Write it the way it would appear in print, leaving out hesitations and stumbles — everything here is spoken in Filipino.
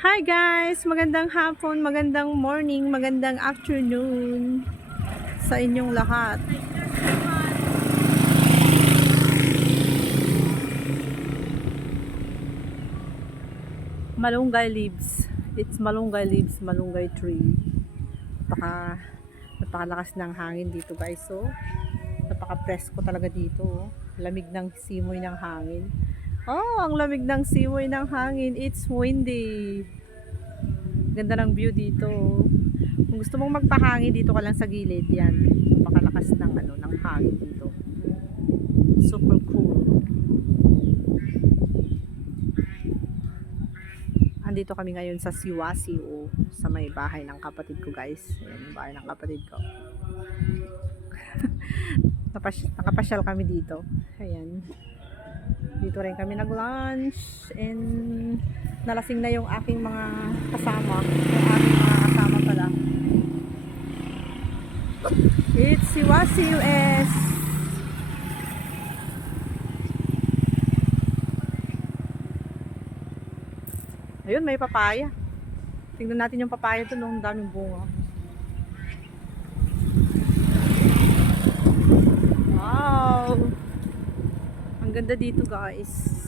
Hi guys! Magandang hapon, magandang morning, magandang afternoon sa inyong lahat. Malunggay leaves. It's malunggay leaves, malunggay tree. Napakalakas ng hangin dito guys. So, napaka-presko talaga dito. Oh. Lamig ng simoy ng hangin. Oh, ang lamig ng simoy ng hangin. It's windy. Ganda ng view dito. Kung gusto mong magpahangin dito ka lang sa gilid, yan. Napakalakas ng hangin dito. Super cool. Andito kami ngayon sa Siwasiw, sa may bahay ng kapatid ko guys. Ayan yung bahay ng kapatid ko. Nakapasyal kami dito. Ayan. Dito rin kami nag-lunch and nalasing na yung aking mga kasama. Yung aking mga kasama pala. It's Siwasiw S. Ayun, may papaya. Tingnan natin yung papaya ito nung daming bunga. Wow! Ang ganda dito guys.